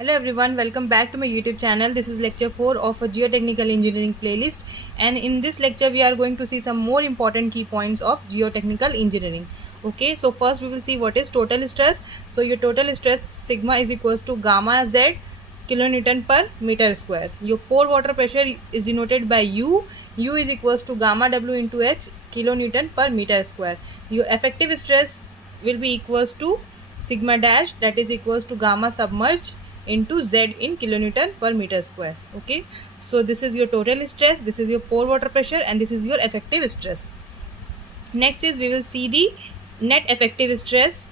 Hello everyone, welcome back to my YouTube channel. This is lecture 4 of a geotechnical engineering playlist, and in this lecture we are going to see some more important key points of geotechnical engineering. Okay, so first we will see what is total stress. So your total stress sigma is equals to gamma z kilonewton per meter square. Your pore water pressure is denoted by U. U is equals to gamma W into H kilonewton per meter square. Your effective stress will be equals to sigma dash, that is equals to gamma submerged into Z in kilonewton per meter square. Okay, so this is your total stress, this is your pore water pressure, and this is your effective stress. Next is we will see the net effective stress,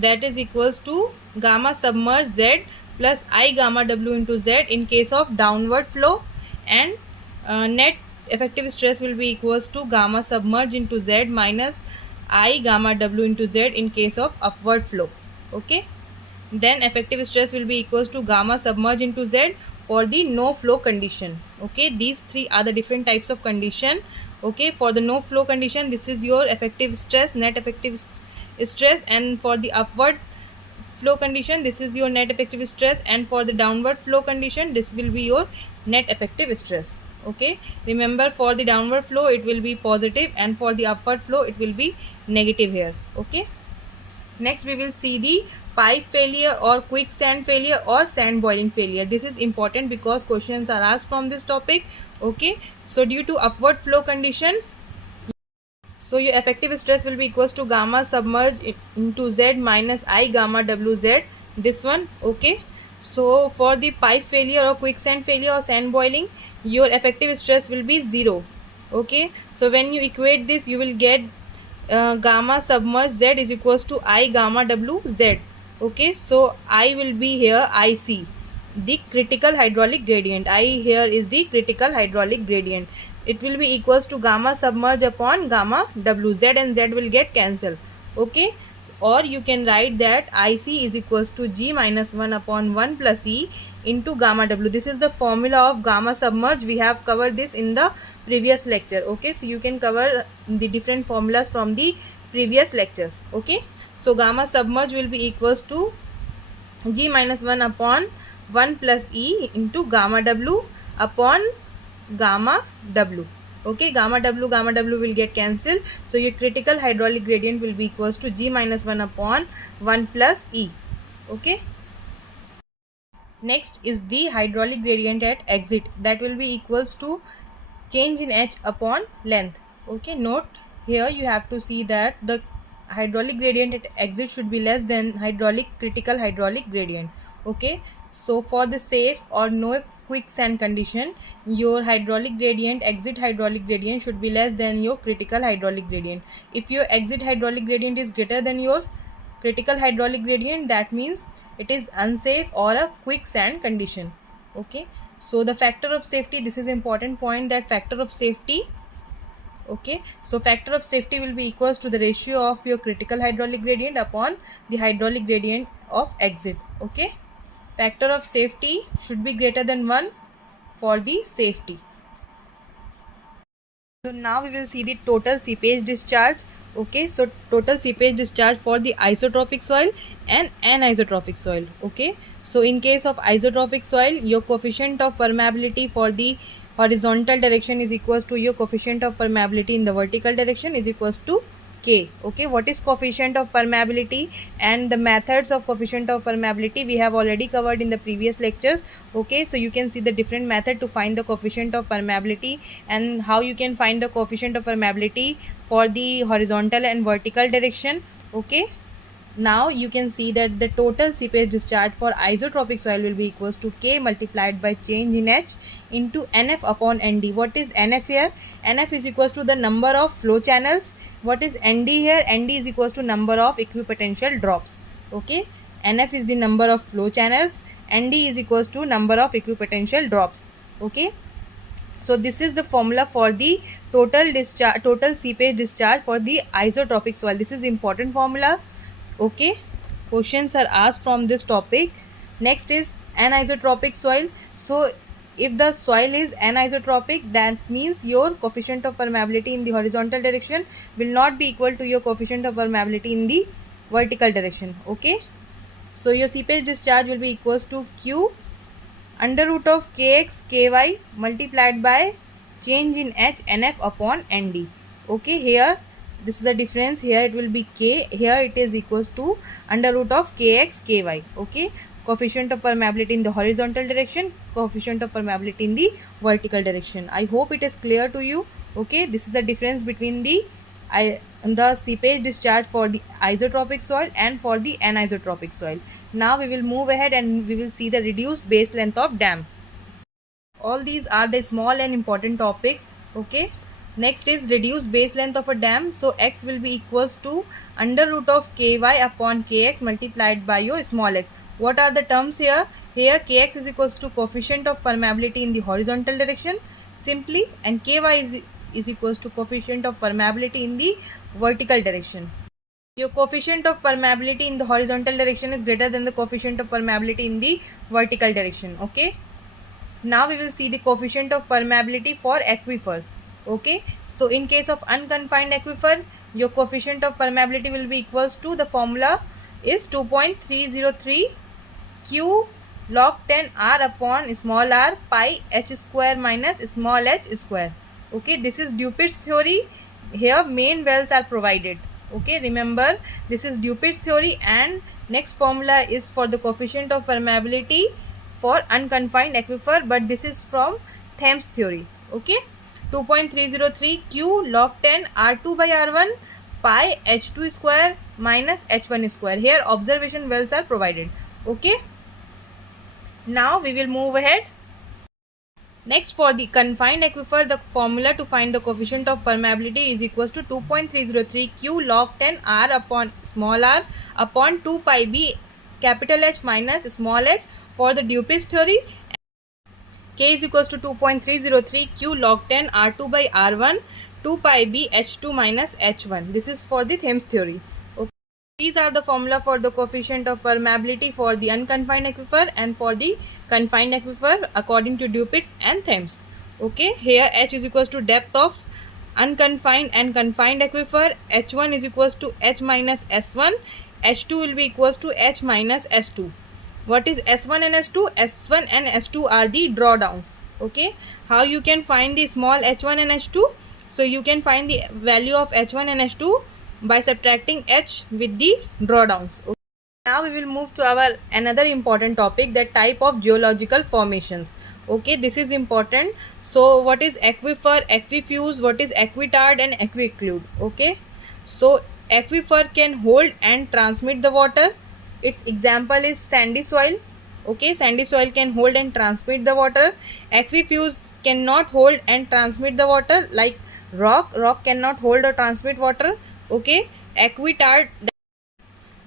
that is equals to gamma submerged Z plus I gamma W into Z in case of downward flow, and net effective stress will be equals to gamma submerged into Z minus I gamma W into Z in case of upward flow. Okay, then effective stress will be equals to gamma submerged into Z for the no flow condition. Okay, these three are the different types of condition. Okay, for the no flow condition, this is your effective stress, net effective stress, and for the upward flow condition, this is your net effective stress, and for the downward flow condition, this will be your net effective stress. Okay, remember, for the downward flow it will be positive, and for the upward flow it will be negative here. Okay, next we will see the pipe failure or quicksand failure or sand boiling failure. This is important because questions are asked from this topic. Okay, so due to upward flow condition, so your effective stress will be equals to gamma submerged into Z minus I gamma WZ, this one. Okay, so for the pipe failure or quicksand failure or sand boiling, your effective stress will be 0. Okay, so when you equate this, you will get gamma submerged Z is equals to I gamma W Z. Okay, so I will be here IC, the critical hydraulic gradient. I here is the critical hydraulic gradient. It will be equals to gamma submerged upon gamma W. Z and Z will get cancelled. Okay, or you can write that IC is equals to G minus 1 upon 1 plus E into gamma W. This is the formula of gamma submerged. We have covered this in the previous lecture. Okay, so you can cover the different formulas from the previous lectures. Okay, so gamma submerged will be equals to G minus 1 upon 1 plus E into gamma W upon gamma W. Okay, gamma W will get cancelled. So your critical hydraulic gradient will be equals to G minus 1 upon 1 plus E. Okay, next is the hydraulic gradient at exit, that will be equals to change in H upon length. Okay, note here you have to see that the hydraulic gradient at exit should be less than critical hydraulic gradient. Okay, so for the safe or no quicksand condition, your hydraulic gradient, exit hydraulic gradient, should be less than your critical hydraulic gradient. If your exit hydraulic gradient is greater than your critical hydraulic gradient, that means it is unsafe or a quicksand condition. Okay, so the factor of safety, this is important point, that factor of safety. Okay, so factor of safety will be equals to the ratio of your critical hydraulic gradient upon the hydraulic gradient of exit. Okay, factor of safety should be greater than 1 for the safety. So now we will see the total seepage discharge. Okay, so total seepage discharge for the isotropic soil and anisotrophic soil. Okay, so in case of isotropic soil, your coefficient of permeability for the horizontal direction is equals to your coefficient of permeability in the vertical direction is equals to K. Okay, what is coefficient of permeability and the methods of coefficient of permeability we have already covered in the previous lectures. Okay, so you can see the different method to find the coefficient of permeability and how you can find the coefficient of permeability for the horizontal and vertical direction. Okay, now you can see that the total seepage discharge for isotropic soil will be equals to K multiplied by change in H into NF upon ND. What is NF here? NF is equals to the number of flow channels. What is ND here? ND is equals to number of equipotential drops. Okay, NF is the number of flow channels, ND is equals to number of equipotential drops. Okay, so this is the formula for the total seepage discharge for the isotropic soil. This is important formula. Okay, questions are asked from this topic. Next is anisotropic soil. So if the soil is anisotropic, that means your coefficient of permeability in the horizontal direction will not be equal to your coefficient of permeability in the vertical direction. Okay, So your seepage discharge will be equals to Q under root of kx ky multiplied by change in h nf upon nd. Okay, here this is the difference. Here it will be k, here it is equals to under root of kx ky. Okay, coefficient of permeability in the horizontal direction, coefficient of permeability in the vertical direction. I hope it is clear to you. Okay, this is the difference between the seepage discharge for the isotropic soil and for the anisotropic soil. Now we will move ahead and we will see the reduced base length of dam. All these are the small and important topics. Okay, next is reduced base length of a dam. So x will be equals to under root of ky upon kx multiplied by your small x. What are the terms here? Here kx is equals to coefficient of permeability in the horizontal direction simply, and ky is equals to coefficient of permeability in the vertical direction. Your coefficient of permeability in the horizontal direction is greater than the coefficient of permeability in the vertical direction. Okay, now we will see the coefficient of permeability for aquifers. Okay, so in case of unconfined aquifer, your coefficient of permeability will be equals to, the formula is 2.303 q log 10 r upon small r pi h square minus small h square. Okay, this is Dupuit's theory. Here main wells are provided. Okay, remember this is Dupuit's theory, and next formula is for the coefficient of permeability for unconfined aquifer, but this is from Thames theory. Okay, 2.303 q log 10 r2 by r1 pi h2 square minus h1 square. Here observation wells are provided. Okay, now we will move ahead. Next, for the confined aquifer, the formula to find the coefficient of permeability is equals to 2.303 q log 10 r upon small r upon 2 pi b capital H minus small h for the Dupuit's theory. K is equals to 2.303 q log 10 r2 by r1 2 pi b h2 minus h1. This is for the Thames theory. Okay. These are the formula for the coefficient of permeability for the unconfined aquifer and for the confined aquifer according to Dupuit's and Thames. Okay, here H is equals to depth of unconfined and confined aquifer, H1 is equals to H minus S1, H2 will be equals to H minus S2. What is S1 and S2? S1 and S2 are the drawdowns. Okay, how you can find the small h1 and h2? So you can find the value of h1 and h2 by subtracting h with the drawdowns. Okay. Now we will move to our another important topic, that type of geological formations. Okay, this is important. So what is aquifer, aquifuse, what is aquitard and aquiclude? Okay, so aquifer can hold and transmit the water. Its example is sandy soil. Okay, sandy soil can hold and transmit the water. Aquifuse cannot hold and transmit the water, like rock cannot hold or transmit water. Okay, aquitard,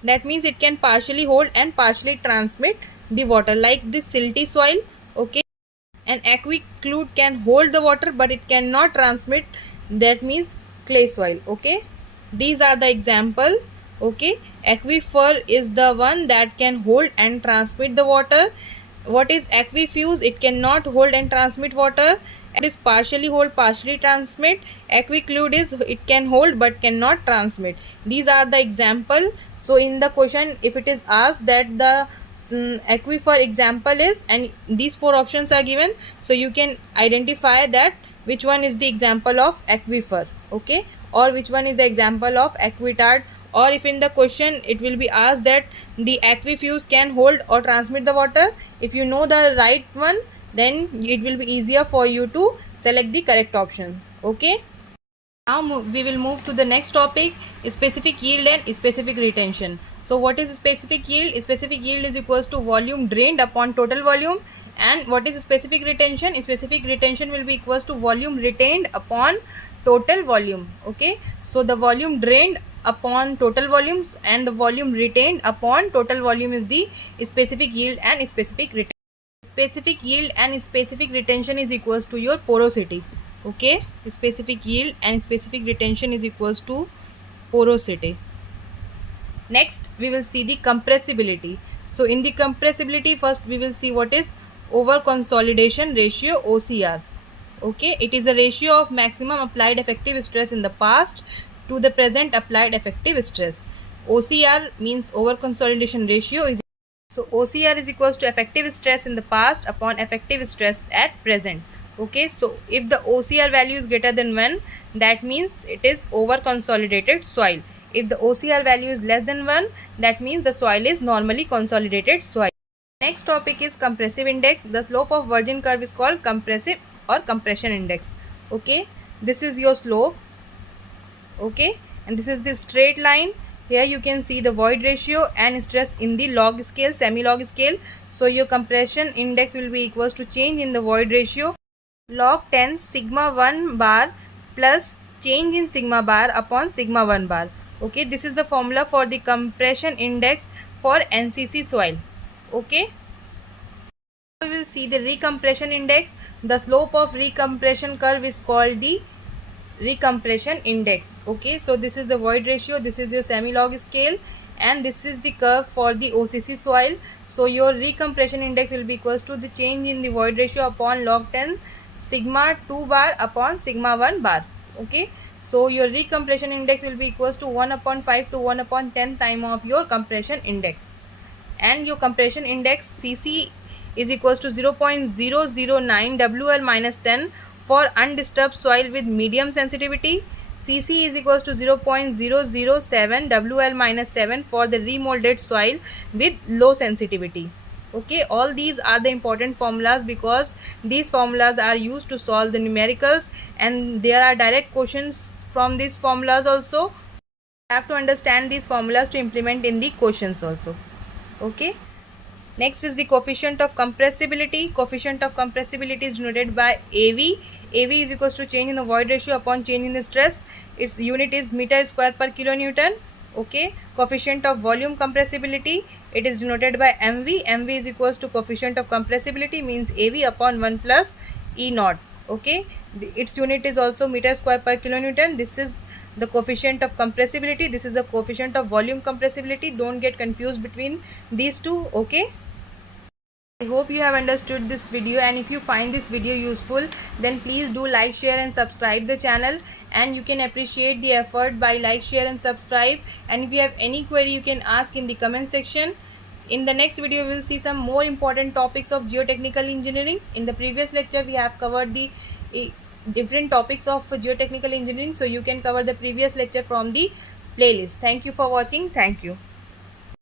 that means it can partially hold and partially transmit the water, like this silty soil. Okay, and aquiclude can hold the water but it cannot transmit, that means clay soil. Okay, these are the example. Okay, aquifer is the one that can hold and transmit the water. What is aquifuse? It cannot hold and transmit water. It is partially hold, partially transmit. Aquiclude is it can hold but cannot transmit. These are the example. So in the question, if it is asked that the aquifer example is, and these four options are given, so you can identify that which one is the example of aquifer. Okay, or which one is the example of aquitard, or if in the question it will be asked that the aquifuse can hold or transmit the water, if you know the right one, then it will be easier for you to select the correct option. Okay, now we will move to the next topic, specific yield and specific retention. So what is specific yield? Specific yield is equals to volume drained upon total volume. And what is specific retention? Specific retention will be equals to volume retained upon total volume. Okay, so the volume drained upon total volume and the volume retained upon total volume is the specific yield and specific retention. Specific yield and specific retention is equals to your porosity. Okay, specific yield and specific retention is equals to porosity. Next we will see the compressibility. So in the compressibility, first we will see what is over consolidation ratio, OCR. Okay, it is a ratio of maximum applied effective stress in the past to the present applied effective stress. OCR means over consolidation ratio is So OCR is equals to effective stress in the past upon effective stress at present. Okay, so if the OCR value is greater than 1, that means it is over consolidated soil. If the OCR value is less than 1, that means the soil is normally consolidated soil. Next topic is compressive index. The slope of virgin curve is called compressive or compression index. Okay, this is your slope. Okay, and this is the straight line. Here you can see the void ratio and stress in the log scale, semi log scale. So your compression index will be equals to change in the void ratio log 10 sigma 1 bar plus change in sigma bar upon sigma 1 bar. Okay, this is the formula for the compression index for NCC soil. Okay, we will see the recompression index. The slope of recompression curve is called the recompression index. Okay, so this is the void ratio, this is your semi log scale, and this is the curve for the OCC soil. So your recompression index will be equals to the change in the void ratio upon log 10 sigma 2 bar upon sigma 1 bar. Okay, so your recompression index will be equals to 1 upon 5 to 1 upon 10 time of your compression index, and your compression index CC is equals to 0.009 WL minus 10 for undisturbed soil with medium sensitivity. CC is equals to 0.007 WL minus 7 for the remolded soil with low sensitivity. Okay, all these are the important formulas because these formulas are used to solve the numericals, and there are direct questions from these formulas also. You have to understand these formulas to implement in the questions also. Okay, next is the coefficient of compressibility. Coefficient of compressibility is denoted by AV. AV is equals to change in the void ratio upon change in the stress. Its unit is meter square per kilonewton. Okay, coefficient of volume compressibility, it is denoted by MV. MV is equals to coefficient of compressibility, means AV upon 1 plus E naught. Okay, its unit is also meter square per kilonewton. This is the coefficient of compressibility, this is the coefficient of volume compressibility. Don't get confused between these two. Okay, I hope you have understood this video, and if you find this video useful, then please do like, share and subscribe the channel, and you can appreciate the effort by like, share and subscribe. And if you have any query, you can ask in the comment section. In the next video, we will see some more important topics of geotechnical engineering. In the previous lecture, we have covered the different topics of geotechnical engineering, so you can cover the previous lecture from the playlist. Thank you for watching. Thank you.